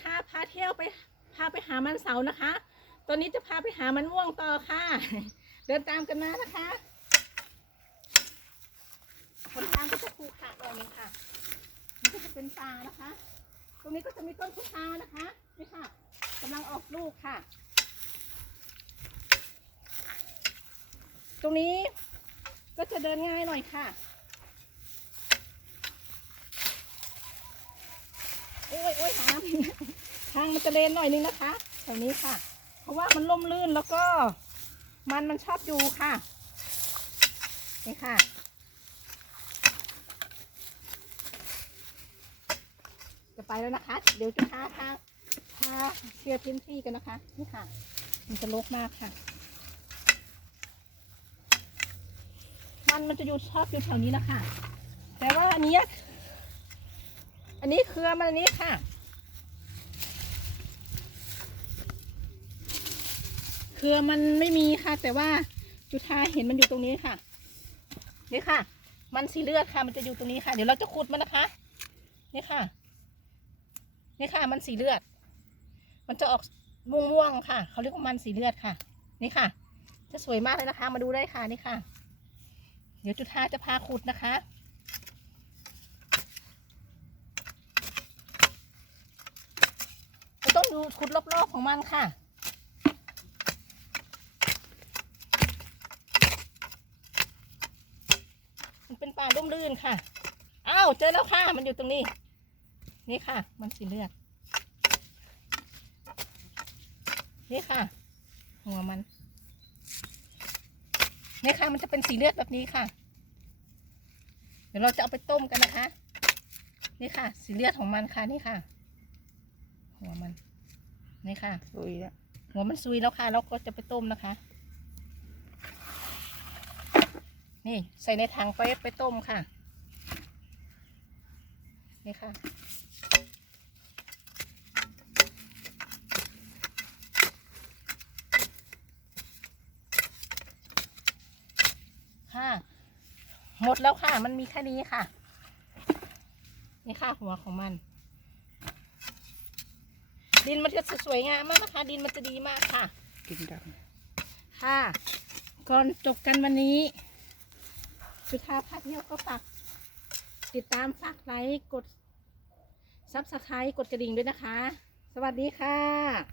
พาพาเที่ยวไปพาไปหามันเสานะคะ ตอนนี้จะพาไปหามันม่วงต่อค่ะ เดินตามกันมานะคะคนทางก็จะขรุขระหน่อยนึงค่ะนี่ก็จะเป็นปานะคะ ตรงนี้ก็จะมีต้นพุทรานะคะนี่ค่ะกำลังออกลูกค่ะ ตรงนี้ก็จะเดินง่ายหน่อยค่ะ โอ้ยโอ้ยทางมันจะเลนหน่อยนึงนะคะแถวนี้ค่ะ เพราะว่ามันล่มลื่นแล้วก็ มันมันชอบอยู่ค่ะนี่ค่ะจะไปแล้วนะคะ เดี๋ยวจะพาพาพาเชียร์พื้นที่กันนะคะนี่ค่ะ มันจะรกมากค่ะ มันมันจะอยู่ชอบอยู่แถวนี้นะคะแต่ว่าอันนี้อันนี้เครือมันอันนี้ค่ะ เครือมันไม่มีค่ะ แต่ว่าจุธาเห็นมันอยู่ตรงนี้ค่ะนี่ค่ะ มันสีเลือดค่ะ มันจะอยู่ตรงนี้ค่ะ เดี๋ยวเราจะขุดมันนะคะนี่ค่ะนี่ค่ะ มันสีเลือด มันจะออกม่วงๆค่ะ เขาเรียกว่ามันสีเลือดค่ะนี่ค่ะ จะสวยมากเลยนะคะ มาดูได้ค่ะนี่ค่ะ เดี๋ยวจุธาจะพาขุดนะคะเราต้องดูขุดรอบๆของมันค่ะ เป็นป่าร่มรื่นค่ะ อ้าวเจอแล้วค่ะ มันอยู่ตรงนี้ นี่ค่ะ มันสีเลือด นี่ค่ะ หัวมัน นี่ค่ะ มันจะเป็นสีเลือดแบบนี้ค่ะ เดี๋ยวเราจะเอาไปต้มกันนะคะ นี่ค่ะ สีเลือดของมันค่ะ นี่ค่ะ หัวมัน นี่ค่ะ ซุยแล้ว หัวมันซุยแล้วค่ะ เราก็จะไปต้มนะคะ นี่ใส่ในถังไปไปต้มค่ะ นี่ค่ะ ค่ะ หมดแล้วค่ะ มันมีแค่นี้ค่ะ นี่ค่ะหัวของมัน ดินมันจะสวยงามมากนะคะ ดินมันจะดีมากค่ะ กินดค่ะ ก่อนจบกันวันนี้ สุธาพัฒน์เนี่ยก็ฝากติดตามฝากไลค์กดซับสไครต์กดกระดิ่งด้วยนะคะ สวัสดีค่ะ